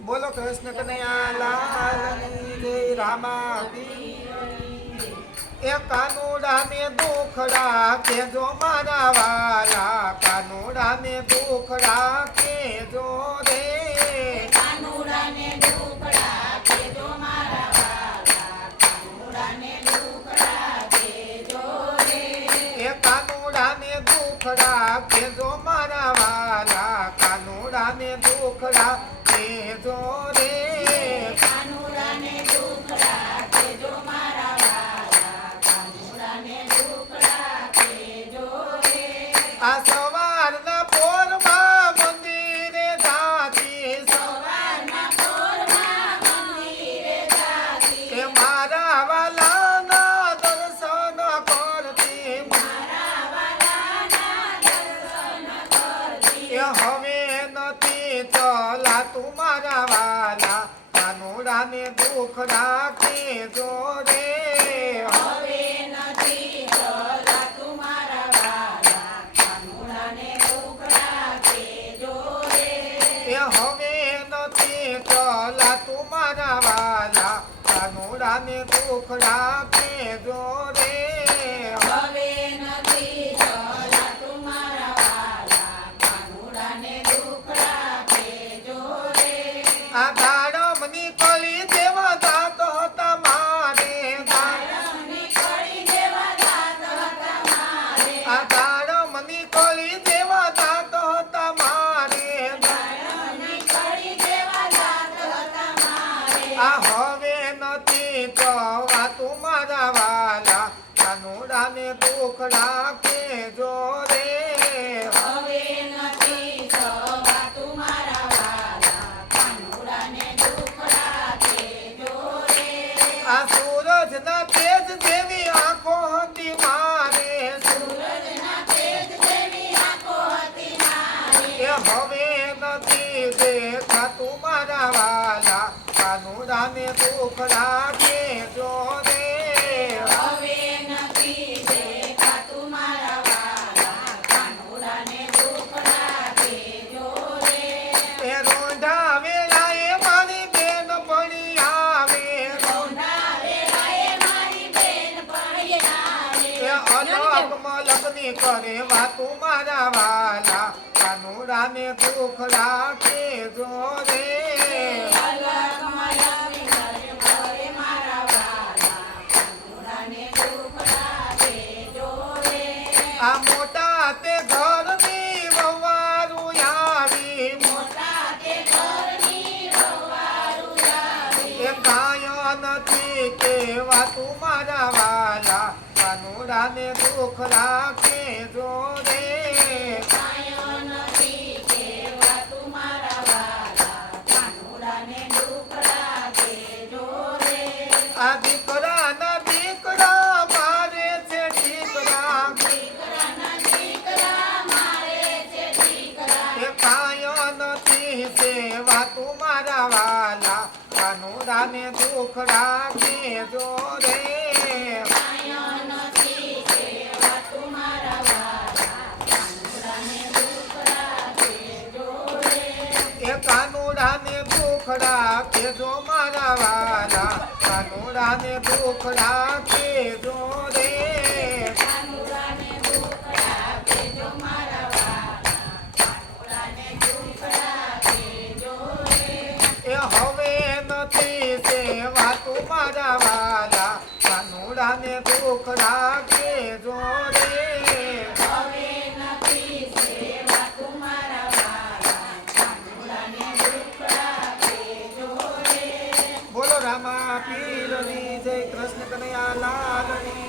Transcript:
બોલો કૃષ્ણ કનૈયા લાલની જય રામા એ કાનુડા ને દુખડા કેજો મારા વાલા. કાનુડા ને દુખડા કેજો રે. કાનુડાને ઢોકળા કેજો મારા વાલા. કાનુડાને ઢોકળા કેજો રે. એ કાનુડા ને દુખડા કેજો હવે નથી ચલાતું મારા વાલા. કાનુડાને દુઃખ રાખે જો રે. હવે નથી ચલાતું મારા વાલા. કાનુડાને ઢોકળા કેજો રે. એ હવે નથી ચલાતું મારા વાલા. કાનુડાને દુઃખ રાખે જવાતું મારા. વાલા. કાનુડાને દુઃખ રાખે. આ સૂરજના તેજ જેવી આંખો હતી મારે. સૂરજના તેજ જેવી આંખો હતી મારી એ હવે નથી દેખાતું મારા વાલા. કાનુડાને દુખ રાખે અલગ મલકની કરે વાતું મારા વાલા કાનુડાને દુઃખ રાખે જો રે અલગ મલકની ઘરે ઘરે મારા વાલા કાનુડાને ઢોકળા કેજો રે. આ મોટા તે ઘરની વવારું આવી મોટા તે ઘરની વહુવારું આવી. એ નથી કેવાતું મારા વાલા કાનુડાને દુઃખ રાખે જો રે. મારા વાલા. કાનુડાને ઢોકળા કેજો રે. આ દીકરાના કાનુડાને ને ભૂખડા જો મારા વાલા. કાનુડા ને ભૂખડા કેજો કેજો રે. એ હવે નથી સેવા તું મારા વાલા. કાનુડા ને ભૂખડા જો રે. લાલની